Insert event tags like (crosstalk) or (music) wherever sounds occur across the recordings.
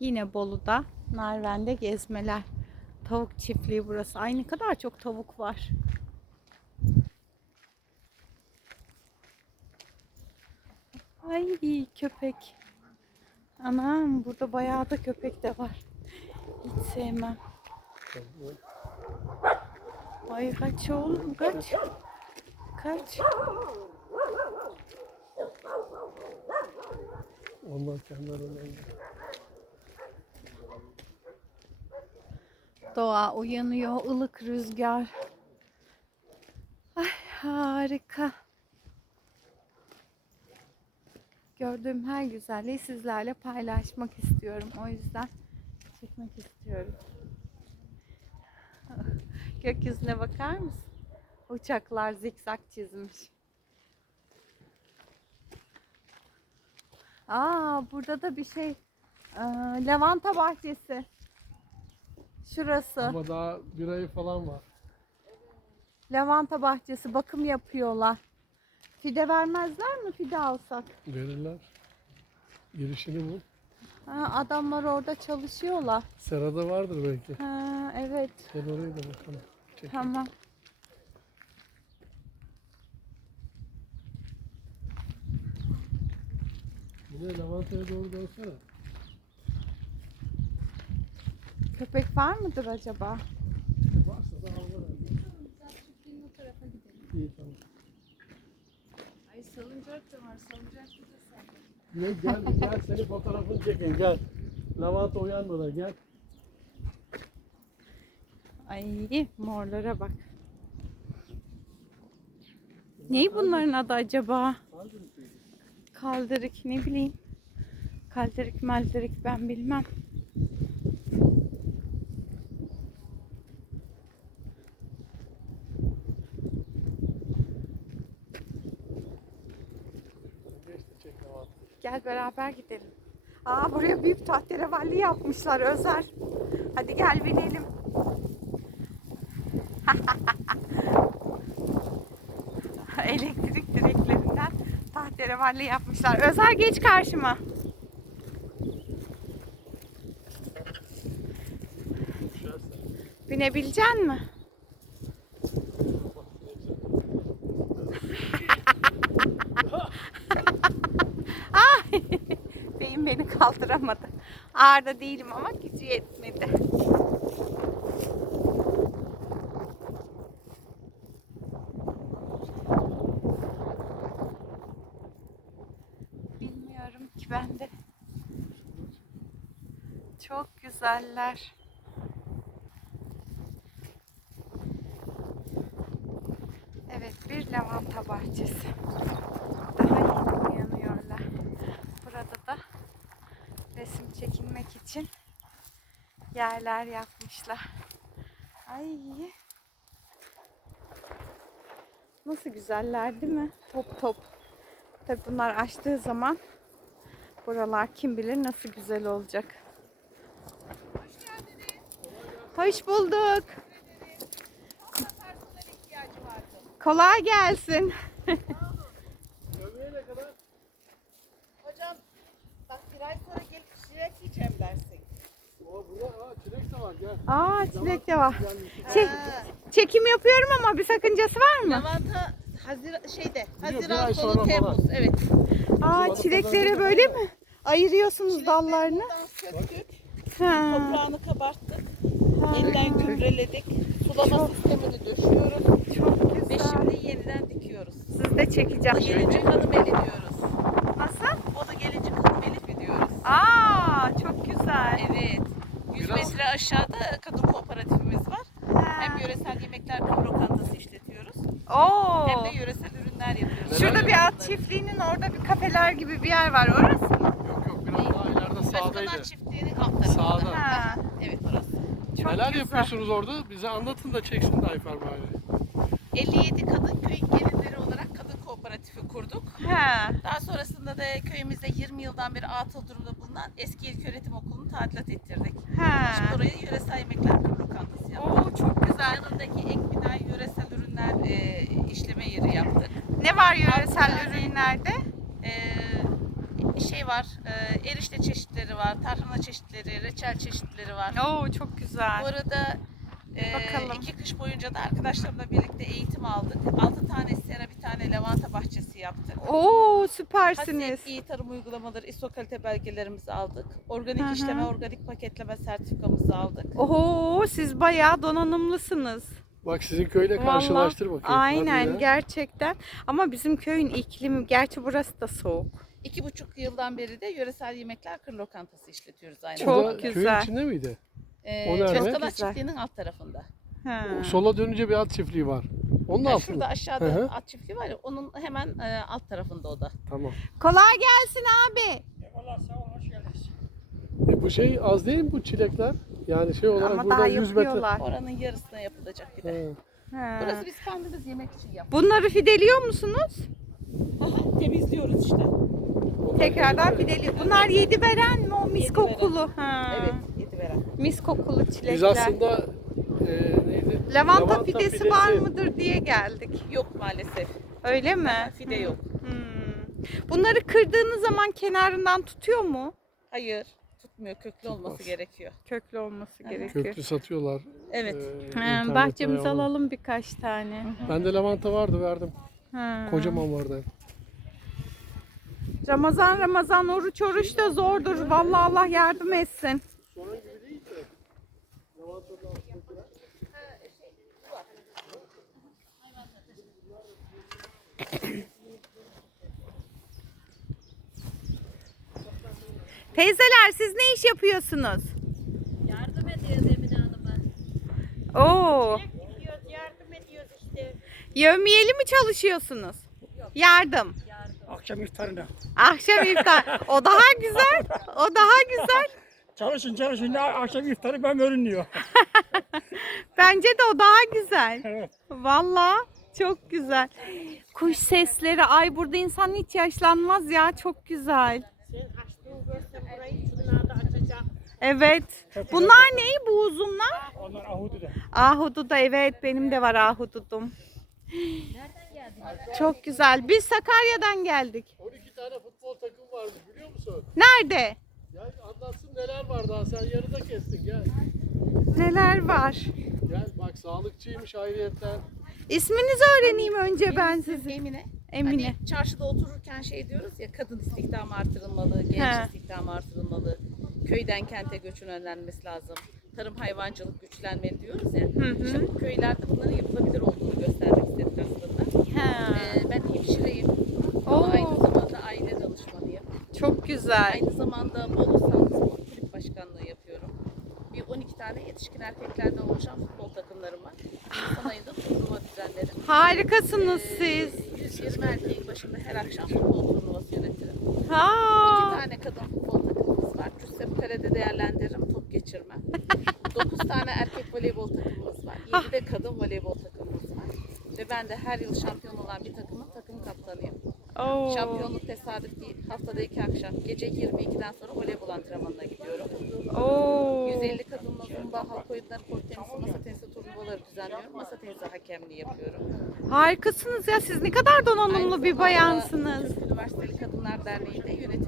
Yine Bolu'da Narven'de gezmeler. Tavuk çiftliği burası. Ay ne kadar çok tavuk var. Ay köpek. Anam burada bayağı da köpek de var. Hiç sevmem. Ay kaç oğlum kaç. Kaç. Onlar kendi Doğa uyanıyor, ılık rüzgar. Ay harika. Gördüğüm her güzelliği sizlerle paylaşmak istiyorum. O yüzden çekmek istiyorum. (laughs) Gökyüzüne bakar mısın? Uçaklar zikzak çizmiş. Aa burada da bir şey. Aa, lavanta bahçesi. Şurası. Ama daha bir ay falan var. Lavanta bahçesi bakım yapıyorlar. Fide vermezler mi fide alsak? Verirler. Girişini bul. Ha, adamlar orada çalışıyorlar. Serada vardır belki. Ha, evet Gel oraya da bakalım. Çek. tamam. Bir de lavantaya doğru dönsene. Köpek var mıdır acaba? Varsa da tarafa gidelim. İyi tamam. Ay salıncak da var. Salıncak da sen. Gel gel, gel seni fotoğrafını çekin gel. Lavanta uyanmadan gel. Ay morlara bak. Ney bunların adı acaba? Kaldırık ne bileyim. Kaldırık maldirik ben bilmem. Geç de çek lavanta. Gel beraber gidelim. Aa buraya büyük tahterevalli yapmışlar Özer. Hadi gel binelim. (laughs) Elektrik direklerinden tahterevalli yapmışlar. Özer geç karşıma. Binebilecek mi? Kaldıramadı. Ağır da değilim ama gücü yetmedi. Bilmiyorum ki ben de. Çok güzeller. Evet bir lavanta bahçesi. Daha yeni uyanıyorlar. Burada da resim çekilmek için yerler yapmışlar. Ay. Nasıl güzeller değil mi? Top top. Tabii bunlar açtığı zaman buralar kim bilir nasıl güzel olacak. Hoş bulduk. Kolay gelsin. Göbeğe ne kadar? Hocam bak bir ay sonra gelip çilek yiyeceğim dersin. O burada aa çilek de var gel. Aa çilek de var. Şey, çekim yapıyorum ama bir sakıncası var mı? lavanta Haziran şeyde Haziran sonu Temmuz evet. Aa çilekleri böyle mi? Ayırıyorsunuz dallarını. Söktük, Ha. toprağını kabarttık, ha. yeniden gübreledik, sulama sistemini döşüyoruz Çok ve güzel. şimdi yeniden dikiyoruz. Siz de çekeceğim. gelincik hanım eli diyoruz. Nasıl? O da gelincik hanım eli diyoruz. Aa çok güzel. Evet. 100 Biraz- metre aşağıda kadın kooperatifimiz var. Hem Ha. yöresel yemekler kum lokantası işletiyoruz. Oo. Hem de yöresel ürünler yapıyoruz. Şurada bir at bir kafeler gibi bir yer var. Orası mı? Yok yok biraz daha ileride Özkanlar sağdaydı. çiftliğinin alt tarafında. Sağda. Ha. Evet orası. Çok Neler güzel. yapıyorsunuz orada? Bize anlatın da çeksin de Ayfer bari. 57 kadın köy gelinleri olarak kadın kooperatifi kurduk. Ha. Daha sonrasında da köyümüzde 20 yıldan beri atıl durumda bulunan eski ilköğretim okulunu tadilat ettirdik. Ha. Şimdi oraya yöresel yemekler kum lokantası yaptık. Oo çok güzel. Yanındaki ek bina yöresel ürünler e, işleme yeri yaptık. Ne var yöresel Altı tane- ürünlerde? E, şey var. e, erişte çeşitleri var. Tarhana çeşitleri, reçel çeşitleri var. Oo çok güzel. Bu arada e, Bakalım. iki kış boyunca da arkadaşlarımla birlikte eğitim aldık. Altı tane sera, bir tane lavanta bahçesi yaptık. Oo süpersiniz. Hasret iyi tarım uygulamaları, ISO kalite belgelerimizi aldık. Organik Hı hı. işleme, organik paketleme sertifikamızı aldık. Oho siz bayağı donanımlısınız. Bak sizin köyle Vallahi, karşılaştır bakayım. Aynen Hadi ya. gerçekten. Ama bizim köyün iklimi gerçi burası da soğuk. İki buçuk yıldan beri de yöresel yemekler kır lokantası işletiyoruz aynı Çok zamanda. da güzel. Köyün içinde miydi? Ee, O nerede? Çok güzel. çiftliğinin alt tarafında. Ha. Sola dönünce bir at çiftliği var. Onun Yani altında. şurada aşağıda Hı hı. at çiftliği var ya onun hemen e, alt tarafında o da. Tamam. Kolay gelsin abi. E bu şey az değil mi bu çilekler? Yani şey olarak Ama daha 100 metre. yapıyorlar. Oranın yarısına yapılacak bir de. Ha. Ha. Burası biz kendimiz yemek için yaptık. Bunları fideliyor musunuz? Temizliyoruz işte. Tekrardan fideliyor. Bunlar yedi veren mi o mis Yedi veren. kokulu? Ha. Evet, yedi veren. Mis kokulu çilekler. Biz aslında e, neydi? Lavanta, fidesi, var mıdır diye geldik. Yok maalesef. Öyle mi? Fide yok. Hmm. Bunları kırdığınız zaman kenarından tutuyor mu? Hayır, tutmuyor. Köklü olması Tutmaz. gerekiyor. Köklü olması gerekiyor. Köklü satıyorlar. Evet. e, internette bahçemize alalım birkaç tane. Bende lavanta vardı verdim. Ha. Kocaman vardı. Ramazan Ramazan oruç oruç da zordur. Vallahi Allah yardım etsin. Sorun gibi değil de. Teyzeler siz ne iş yapıyorsunuz? Yardım ediyoruz Emine Hanım'a. Oo. Gidiyoruz, yardım ediyoruz işte. Yevmiyeli mi çalışıyorsunuz? Yardım. Akşam iftarına. Akşam iftar. O daha güzel. O daha güzel. Çalışın çalışın. Ya Akşam iftarı ben görünüyor. (laughs) Bence de o daha güzel. Evet. Vallahi çok güzel. Kuş sesleri. Ay burada insan hiç yaşlanmaz ya. Çok güzel. Evet. Bunlar ne bu uzunlar? Onlar ahududa. Ahududu evet benim de var ahududum. Çok güzel. Biz Sakarya'dan geldik. 12 tane futbol takım vardı biliyor musun? Nerede? Gel anlatsın neler var daha sen yarıda kestin gel. Neler var? Gel bak sağlıkçıymış ayrıyetten. İsminizi öğreneyim önce ben sizin. Emine. Emine. Hani çarşıda otururken şey diyoruz ya kadın istihdamı artırılmalı, genç He. istihdamı artırılmalı, köyden kente göçün önlenmesi lazım. Tarım hayvancılık güçlenmeli diyoruz ya. hı. İşte bu köylerde bunların yapılabilir olduğunu göstermek istedik aslında. Ha. Ee, ben hemşireyim. Oo. Ama aynı zamanda aile danışmanıyım. Çok güzel. Aynı zamanda Bolu Santrfor Kulüp Başkanlığı yapıyorum. Bir 12 tane yetişkin erkeklerden oluşan futbol takımlarım var. Nisan ayında turnuva düzenlerim. Harikasınız Ee, siz. 120 erkeğin başında her akşam futbol turnuvası yönetirim. İki Ha. tane kadın futbol takımımız Cüsse bu kalede değerlendiririm, top geçirmem. (laughs) 9 tane erkek voleybol takımımız var. 7 de kadın voleybol takımımız var. Ve ben de her yıl şampiyon olan bir takımın takım kaptanıyım. Oo. Şampiyonluk tesadüf değil. Haftada iki akşam. Gece 22'den sonra voleybol antrenmanına gidiyorum. Oo. 150 kadınla zumba, halk oyunları, kort tenisi, masa tenisi turnuvaları düzenliyorum. Masa tenisi hakemliği yapıyorum. Harikasınız ya. Siz ne kadar donanımlı Aynı bir bayansınız. Türk Üniversiteli Kadınlar Derneği'nde yönetim.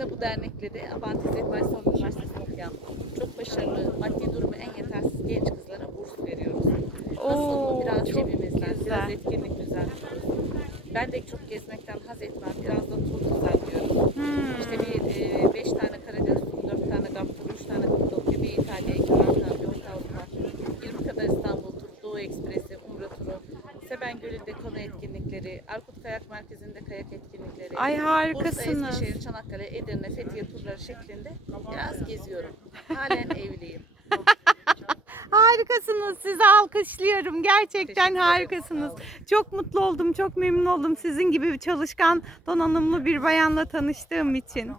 Yine bu dernekle de Abant İzzet Baysal Üniversitesi'nde çok başarılı, maddi durumu en yetersiz genç kızlara burs veriyoruz. Nasıl mı? Biraz cebimizden, güzel. biraz etkinlik düzenliyoruz. Ben de çok gezmekten haz etmem. Biraz da tur düzenliyorum. Hmm. İşte bir e, beş tane Karadeniz turu, dört tane GAP turu, üç tane Kapadokya, bir İtalya, iki Balkan, Orta Avrupa, 20 kadar İstanbul turu, Doğu Ekspresi, Umre turu, Seben Gölü'nde konu etkinlikleri, Arkut Kayak Merkezi'nde kayak etkinlikleri, Ay Bursa, harikasınız. Eskişehir, Çanakkale, Edirne, Fethiye turları şeklinde biraz geziyorum. Halen (laughs) evliyim. Harikasınız. Sizi alkışlıyorum. Gerçekten Teşekkür harikasınız. Çok mutlu oldum. Çok memnun oldum sizin gibi çalışkan, donanımlı bir bayanla tanıştığım için.